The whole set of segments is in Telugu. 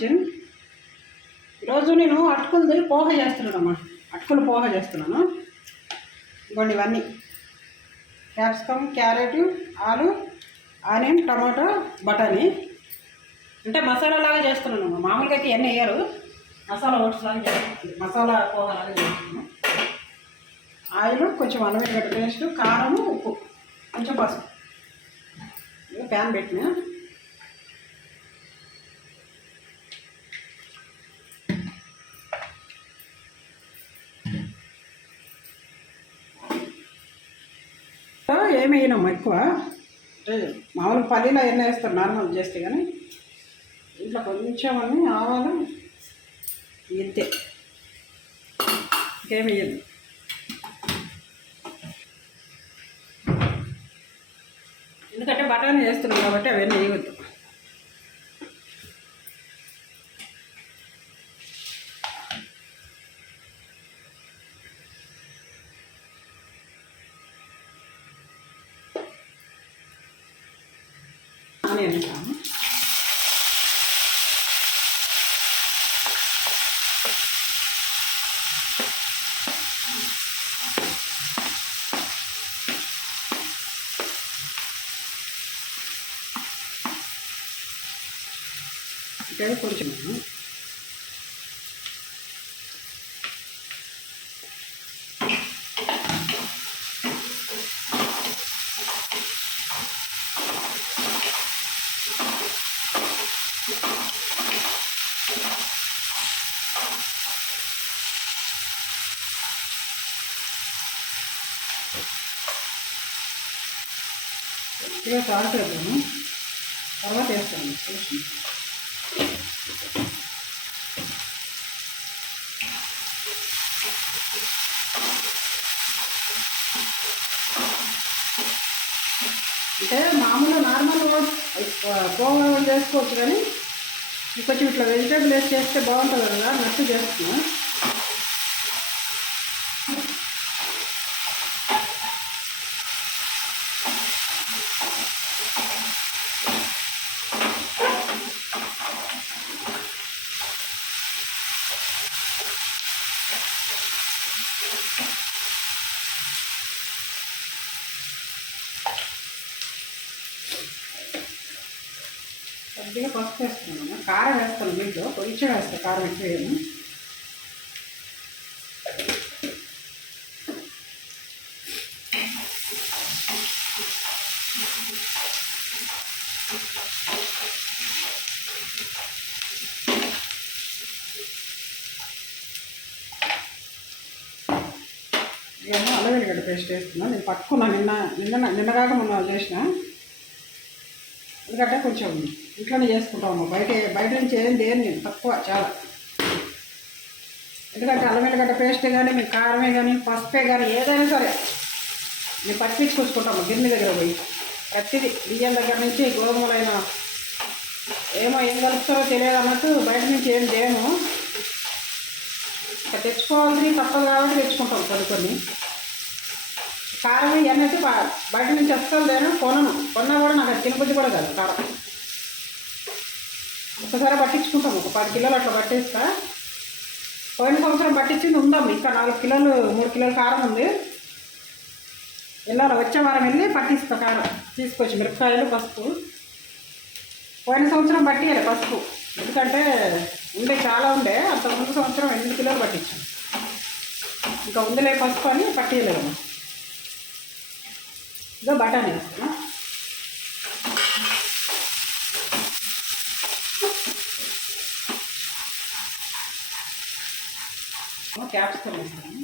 కిచెన్. ఈరోజు నేను అటుకులది పోహ చేస్తున్నానమ్మా. అటుకులు పోహ చేస్తున్నాను. ఇవ్వండి ఇవన్నీ క్యాప్సికమ్, క్యారెట్, ఆలు, ఆనియన్, టమాటో, బఠానీ. అంటే మసాలా లాగా చేస్తున్నాను. మామూలుగా అయితే ఇవన్నీ వేయరు, మసాలా ఓట్స్ లాగా చేస్తున్నాను, మసాలా పోహ లాగా చేస్తున్నాను. ఆయిల్, కొంచెం అల్లం వెల్లిగడ్డ పేస్ట్, కారము, ఉప్పు, కొంచెం పసుపు. ప్యాన్ పెట్టిన ఏమి వేయనమ్మా ఎక్కువ. అంటే మామూలు పల్లీలో ఎన్న వేస్తారు నార్మల్ చేస్తే, కానీ ఇంట్లో కొంచెం అన్నీ ఆవాలు ఇంతే, ఇంకేం వేయదు. ఎందుకంటే బఠానీ చేస్తున్నాం కాబట్టి అవన్నీ వేయవద్దు. ఆనియన్ వేసాము. ఇక్కడ కొంచెం ఇక సాల్ట్ వేద్దాము, తర్వాత వేస్తాము. అంటే మామూలు నార్మల్ పోగా చేసుకోవచ్చు, కానీ కొంచెం ఇట్లా వెజిటేబుల్ వేసి చేస్తే బాగుంటుంది కదా, నట్టు చేస్తున్నా. కొద్దిగా పసుపు వేస్తున్నాను, కారం వేస్తాను, దీంట్లో కొంచెం వేస్తాను, కారం ఎక్కువ వేయను. ఏమో అల్లం వెల్లిగడ్డ పేస్ట్ వేస్తున్నాను. నేను పట్టుకున్నాను, నిన్నగాక మొన్న చేసిన. ఎందుకంటే కొంచెం ఇంట్లోనే చేసుకుంటాము, బయట నుంచి ఏం దేని నేను తక్కువ చాలా. ఎందుకంటే అల్లం వెల్లిగడ్డ పేస్ట్ కానీ, మీకు కారమే కానీ, పసుపే కానీ ఏదైనా సరే మేము పట్టించుకొచ్చుకుంటాము గిన్నె దగ్గర పోయి. ప్రతిదీ బియ్యం దగ్గర నుంచి గోధుమలైనా ఏమో ఏం కలుపుతారో తెలియదు అన్నట్టు బయట నుంచి ఏం చేయము. ఇంకా తెచ్చుకోవాల్సి తప్పదు కాబట్టి తెచ్చుకుంటాం కొన్ని. కారం ఇవన్నీ అయితే బయట నుంచి అస్సలు నేను కొన్నా కూడా నాకు అది తినబుద్ధి కూడా కాదు. కారం ఒకసారి పట్టించుకుంటాం, ఒక 10 కిలోలు అట్లా పట్టేస్తా. పోయిన సంవత్సరం పట్టించింది ఉందాం, ఇంకా 4 కిలోలు 3 కిలోలు కారం ఉంది. వెళ్ళాలి, వచ్చే వారం వెళ్ళి పట్టిస్తా కారం తీసుకొచ్చి. మిరపకాయలు, పసుపు పోయిన సంవత్సరం పట్టియాలి పసుపు, ఎందుకంటే ఉండే చాలా ఉండే. అంత ముందు సంవత్సరం 8 కిలోలు పట్టించాం, ఇంకా ఉందిలే పసుపు అని పట్టియలేదమ్మా. ఇదో బఠానీ వేస్తున్నా. క్యాప్సికమ్ వేస్తాను.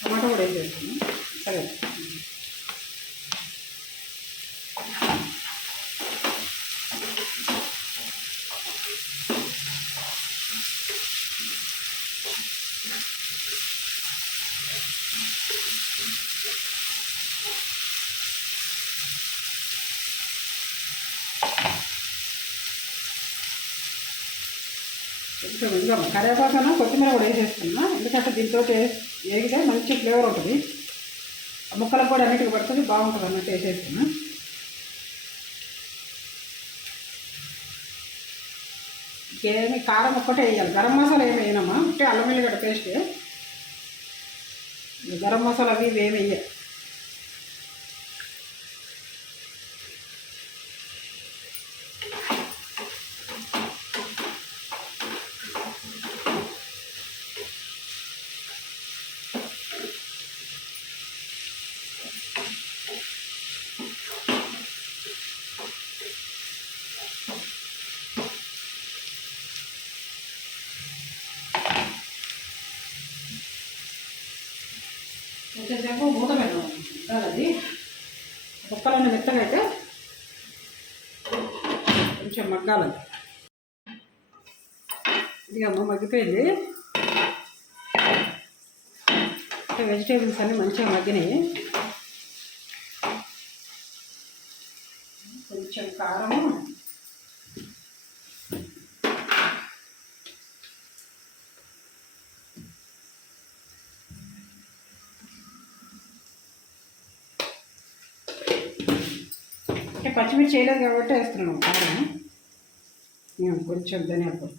టమాటో కూడా వేసేస్తాను. సరే, కొంచెం ఇంకా కరివేపాకన కొత్తిమీర కూడా వేసేస్తున్నా, ఎందుకంటే దీంతో వేగితే మంచి ఫ్లేవర్ ఉంటుంది. ముక్కలకు కూడా అన్నిటికీ పడుతుంది, బాగుంటుంది అన్నట్టు వేసేస్తున్నా. ఇంకేమి కారం ఒక్కటే వేయాలి, గరం మసాలా ఏమి వేయనమ్మా, అంటే అల్లం వెల్లిగడ్డ పేస్ట్. గరం మసాలా అవి ఏమి వేయాలి. కొంచెంసేపు మూత పెట్టాలి, అది ముక్కలన్నీ మెత్తగా అయితే కొంచెం మగ్గాలి. ఇది అమ్మ మగ్గిపోయింది, వెజిటేబుల్స్ అన్నీ మంచిగా మగ్గినాయి. కొంచెం కారము, అంటే పచ్చిమిర్చి చేయలేదు కాబట్టి వేస్తున్నాను కారం. మేము కొంచెం ధనియాల పొడి,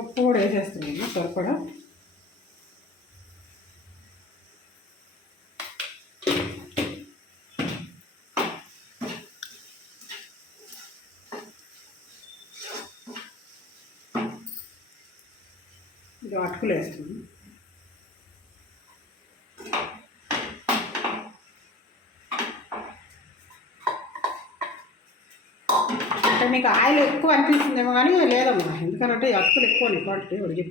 ఉప్పు కూడా వేసేస్తున్నాము సరిపడా. ఇది అటుకులు వేస్తున్నాము. అంటే మీకు ఆయిల్ ఎక్కువ అనిపిస్తుందేమో కానీ లేదమ్మా, ఎందుకంటే అటుకులు ఎక్కువ క్వాంటిటీ ఉడికి.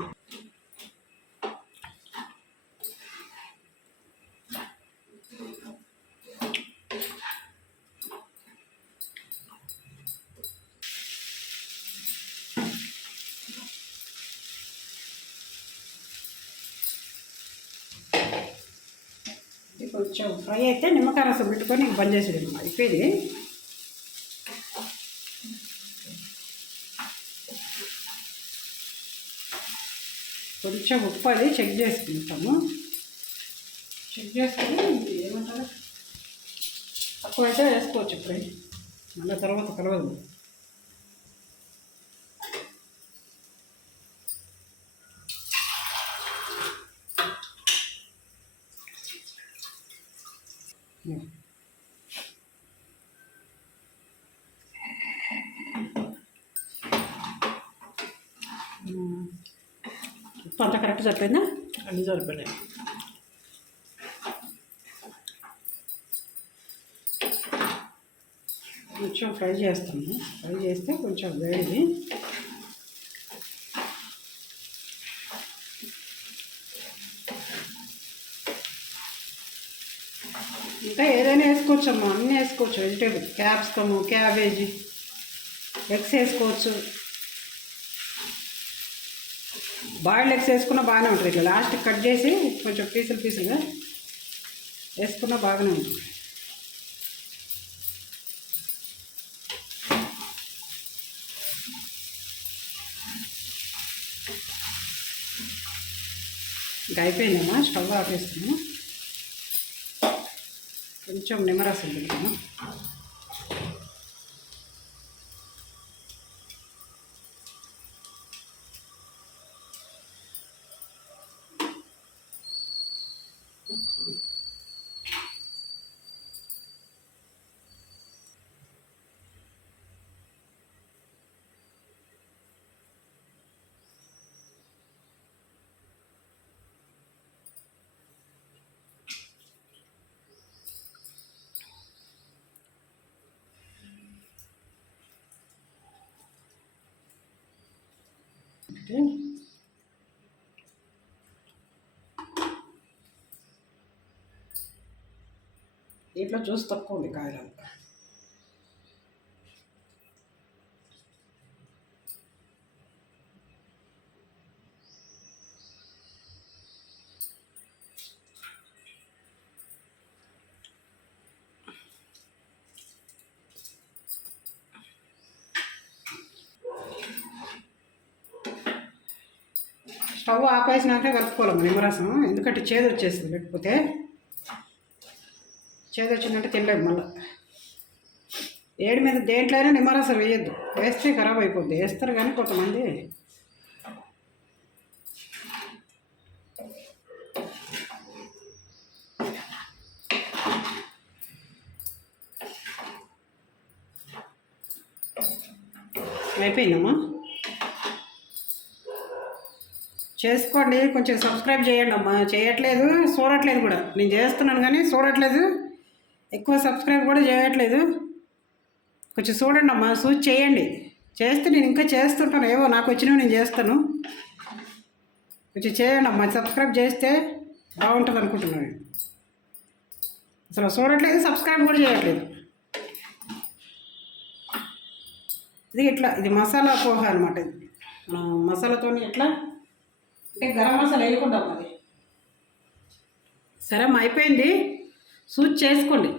కొంచెం ఫ్రై అయితే నిమ్మకాయ రసం పెట్టుకొని బంద్ చేసేది అయిపోయింది. కొంచెం ఉప్పు అది చెక్ చేసుకుంటాము, చెక్ చేసుకొని ఏమంటారు తక్కువ అయితే వేసుకోవచ్చు, ఇప్పుడే మళ్ళీ తర్వాత కలవదు. ఉప్పు అంతా కరెక్ట్ సరిపోయిందా? అన్నీ సరిపోయినాయి. కొంచెం ఫ్రై చేస్తాము, ఫ్రై చేస్తే కొంచెం వేడి. ఇంకా ఏదైనా వేసుకోవచ్చమ్మా, అన్నీ వేసుకోవచ్చు వెజిటేబుల్, క్యాప్సికము, క్యాబేజీ, ఎగ్స్ వేసుకోవచ్చు. బాయిల్డ్ ఎగ్స్ వేసుకున్నా బాగానే ఉంటుంది, ఇట్లా లాస్ట్కి కట్ చేసి కొంచెం పీసులుగా వేసుకున్నా బాగానే ఉంటుంది. ఇంకా అయిపోయిందమ్మా, స్టవ్ ఆపేస్తున్నాము. కొంచెం నిమ్మరసం పెడతాము. దీంట్లో జ్యూస్ తక్కువ ఉంది కాయలంతా. స్టవ్ ఆపేసినాక కలుపుకోవాలి నిమ్మరసం, ఎందుకంటే చేదు వచ్చేస్తుంది, లేకపోతే చేదు వచ్చిందంటే తినలేదు మళ్ళీ. ఏడు మీద దేంట్లో అయినా నిమ్మరసం వేయద్దు, వేస్తే ఖరాబ్ అయిపోద్ది. వేస్తారు కానీ కొంతమంది. అయిపోయిందమ్మా, చేసుకోండి. కొంచెం సబ్స్క్రైబ్ చేయండి అమ్మా. చేయట్లేదు, చూడట్లేదు కూడా. నేను చేస్తున్నాను కానీ చూడట్లేదు, ఎక్కువ సబ్స్క్రైబ్ కూడా చేయట్లేదు. కొంచెం చూడండి అమ్మా, చూసి చేయండి. చేస్తే నేను ఇంకా చేస్తుంటాను, ఏవో నాకు వచ్చినవి నేను చేస్తాను. కొంచెం చేయండి అమ్మా, సబ్స్క్రైబ్ చేస్తే బాగుంటుంది అనుకుంటున్నాను. అసలు చూడట్లేదు, సబ్స్క్రైబ్ కూడా చేయట్లేదు. ఇది ఇట్లా, ఇది మసాలా పోహ అనమాట. ఇది మసాలాతో ఎట్లా అంటే గరం మసాలా వేయకుండా అది. సరే అమ్మా, అయిపోయింది. చూసి చేసుకోండి.